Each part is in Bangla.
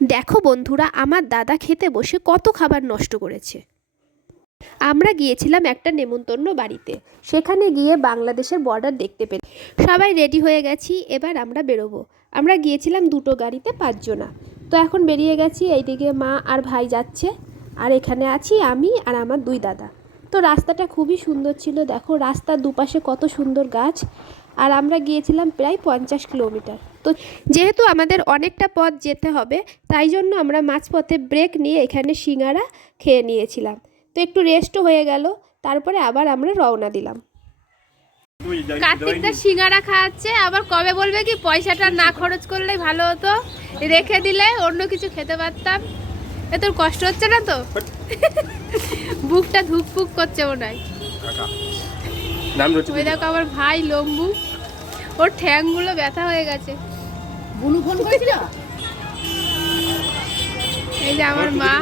দেখো বন্ধুরা, আমার দাদা খেতে বসে কত খাবার নষ্ট করেছে। আমরা গিয়েছিলাম একটা নেমন্তন্ন বাড়িতে, সেখানে গিয়ে বাংলাদেশের বর্ডার দেখতে পেলাম। সবাই রেডি হয়ে গেছি, এবার আমরা বেরোবো। আমরা গিয়েছিলাম দুটো গাড়িতে 5 জনা। তো এখন বেরিয়ে গেছি, এইদিকে মা আর ভাই যাচ্ছে, আর এখানে আছি আমি আর আমার 2 দাদা। তো রাস্তাটা খুবই সুন্দর ছিল, দেখো রাস্তার দুপাশে কত সুন্দর গাছ। আর আমরা গিয়েছিলাম প্রায় 50 কিলোমিটার। তো যেহেতু আমাদের অনেকটা পথ যেতে হবে, তাই জন্য আমরা মাঝপথে ব্রেক নিয়ে এখানে সিঙ্গারা খেয়ে নিয়েছিলাম। তো একটু রেস্টও হয়ে গেল, তারপরে আবার আমরা রওনা দিলাম। কার্তিকটা সিঙ্গারা খাওয়াচ্ছে, আবার কবে বলবে কি পয়সাটা না খরচ করলেই ভালো হতো, রেখে দিলে অন্য কিছু খেতে পারতাম। এ তোর কষ্ট হচ্ছে না তো? বুকটা ধুকপুক করছে মনে হয়। ওই দেখো আমার ভাই লম্বু, ওর ঠ্যাংগুলো ব্যথা হয়ে গেছে। বুনু ফোন করেছিল। এই যে আমার মা।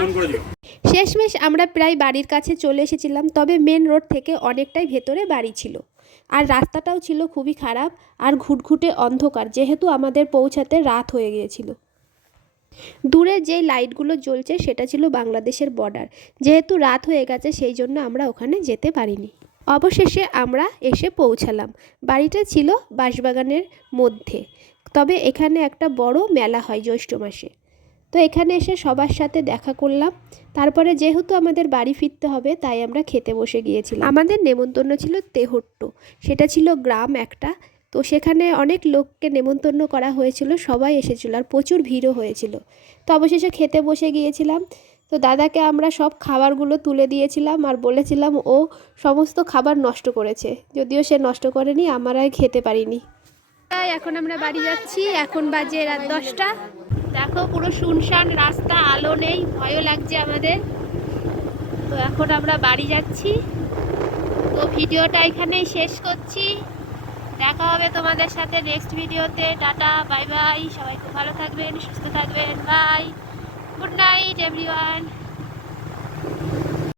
শেষমেশ আমরা প্রায় বাড়ির কাছে চলে এসেছিলাম, তবে মেন রোড থেকে অনেকটাই ভেতরে বাড়ি ছিল, আর রাস্তাটাও ছিল খুবই খারাপ আর ঘুটঘুটে অন্ধকার, যেহেতু আমাদের পৌঁছাতে রাত হয়ে গিয়েছিল। দূরে যেই লাইটগুলো জ্বলছে সেটা ছিল বাংলাদেশের বর্ডার, যেহেতু রাত হয়ে গেছে সেই জন্য আমরা ওখানে যেতে পারিনি। অবশেষে আমরা এসে পৌঁছালাম। বাড়িটা ছিল বাঁশবাগানের মধ্যে, তবে এখানে একটা বড় মেলা হয় জ্যৈষ্ঠ মাসে। তো এখানে এসে সবার সাথে দেখা করলাম। তারপরে যেহেতু আমাদের বাড়ি ফিরতে হবে, তাই আমরা খেতে বসে গিয়েছিলাম। আমাদের নেমন্তন্ন ছিল তেহট্ট, সেটা ছিল গ্রাম একটা। তো সেখানে অনেক লোককে নেমন্তন্ন করা হয়েছিল, সবাই এসেছিল আর প্রচুর ভিড়ও হয়েছিল। তো অবশেষে খেতে বসে গিয়েছিলাম। তো দাদাকে আমরা সব খাবারগুলো তুলে দিয়েছিলাম আর বলেছিলাম ও সমস্ত খাবার নষ্ট করেছে, যদিও সে নষ্ট করেনি, আমরা খেতে পারিনি। এখন আমরা বাড়ি যাচ্ছি, এখন বাজে রাত 10টা। দেখো পুরো শুনশান রাস্তা, আলো নেই, ভয়ও লাগছে আমাদের। তো এখন আমরা বাড়ি যাচ্ছি। তো ভিডিওটা এখানেই শেষ করছি, দেখা হবে তোমাদের সাথে নেক্সট ভিডিওতে। টাটা, বাই বাই, সবাই খুব ভালো থাকবেন, সুস্থ থাকবেন, বাই, গুড নাইট এভরিওয়ান।